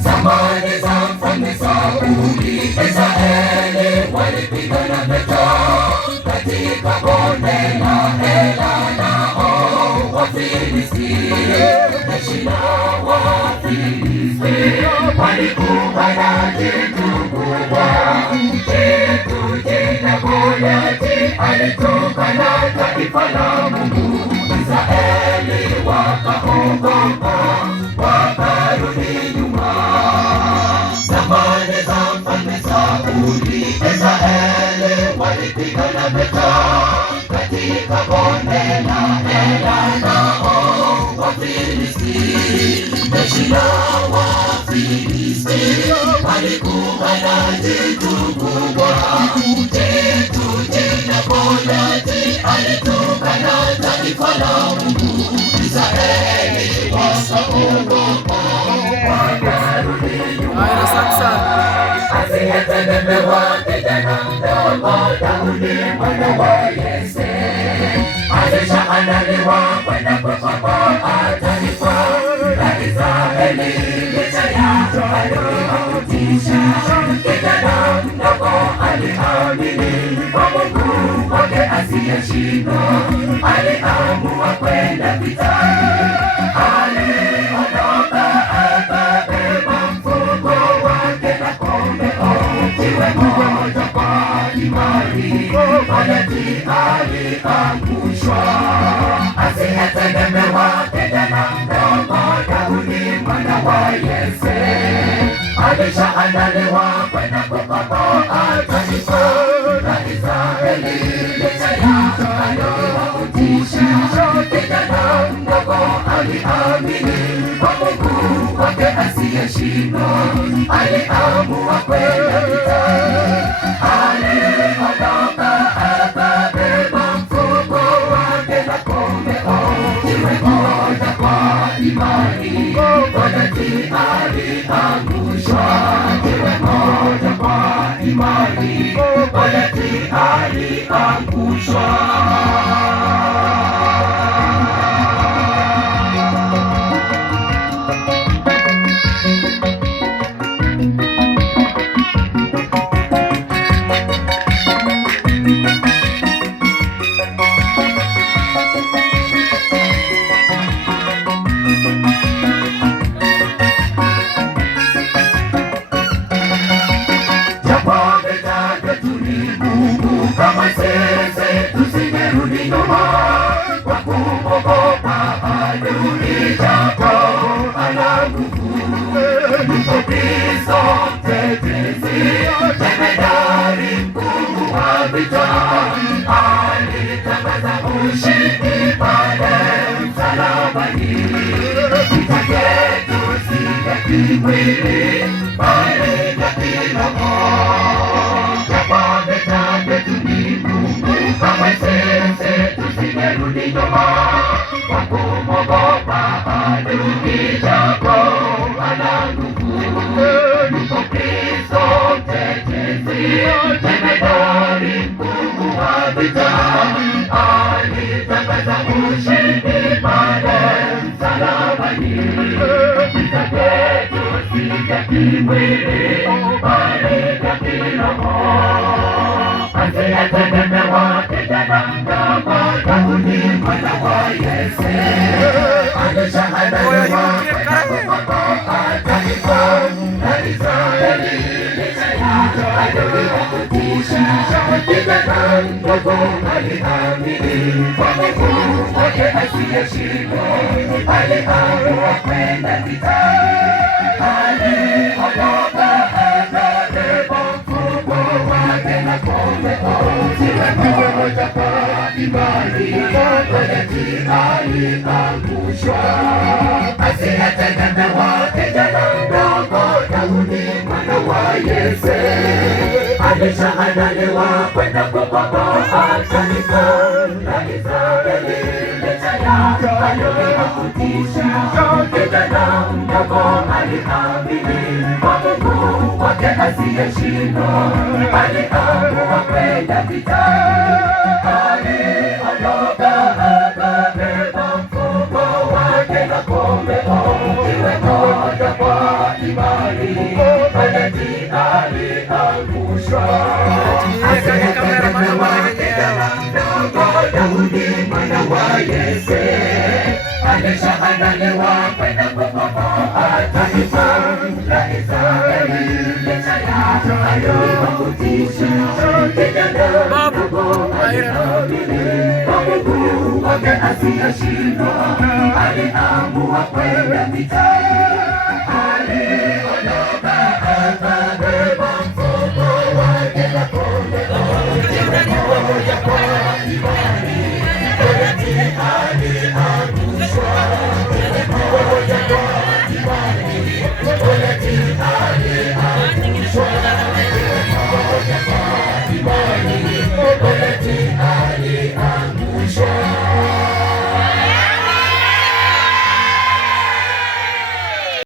Zamani za mfalme Sauli, Israeli walipigana vita katika bonde la Ela, nao Wafilisti jeshi la Wafilisti walikuwa na jitu kubwa, jitu jina Goliathi, alitoka na taifa la Mungu. Israeli wakaogopa, wakarudi nyuma. Zamani za mfalme Sauli, Israeli walipigana vita katika bonde la Ela, nao Wafilisti jeshi la Wafilisti walikuwa na jitu kubwa, jitu jina Goliathi, alitoka na taifa la Mungu. Israeli wakaogopa, wakarudi nyuma. Asiyetegemewa kijana mdogo Daudi mwana wa Yese, alishaandaliwa kwenda kukomboa taifa la Israeli. Licha ya adui kutisha, kijana mdogo aliamini kwa Mungu wake asiyeshindwa. Aliamua kwenda vitani, aliondoka akabeba mfuko wake na kombeo, jiwe moja kwa imani, Goliathi aliangushwa. Asiyetegemewa kijana mdogo Daudi mwana wa Yese, alishaandaliwa kwenda kukomboa taifa la Israeli. Licha ya adui kutisha, kijana mdogo aliamini kwa Mungu wake asiyeshindwa. Aliamua kwenda vitani, aliondoka akabeba mfuko wake na kombeo, jiwe moja kwa imani, Goliathi aliangushwa. Jiwe moja kwa imani, Goliathi aliangushwa. Kama sisi tusingerudi nyuma kwa kuogopa adui, japo ana nguvu. Yuko Kristo mtetezi, jemedari mkuu wa vita, alitangaza ushindi pale msalabani. Vita vyetu si vya kimwili, bali vya kiroho. Kama sisi tusingerudi nyuma kwa kumwogopa adui, japo ana nguvu. Yuko Kristo mtetezi, jemedari mkuu wa vita, alitangaza ushindi pale msalabani. Vita vyetu si vya kimwili, bali vya kiroho. Asiyetegemewa kijana mdogo Daudi mwana wa Yese, alishaandaliwa kwenda kukomboa taifa la Israeli. Licha ya adui kutisha, kijana mdogo aliamini kwa Mungu wake asiyeshindwa. Aliamua kwenda vitani, aliondoka akabeba mfuko wake na kombeo, jiwe moja kwa imani, Goliathi aliangushwa. Asiyetegemewa kijana mdogo Daudi mwana wa Yese, alishaandaliwa kwenda kukomboa taifa la Israeli. Licha ya adui kutisha, kijana mdogo aliamini kwa Mungu wake asiyeshindwa. Aliamua kwenda vitani, aliondoka Daudi mwana wa Yese ameshaandaliwa kwenda kukomboa taifa la Israeli. Licha ya hayo kutisha, kijana mdogo alitabiri kwa Mungu wake asiyeshindwa, aliamua kwenda vitani. Aliondoka akabeba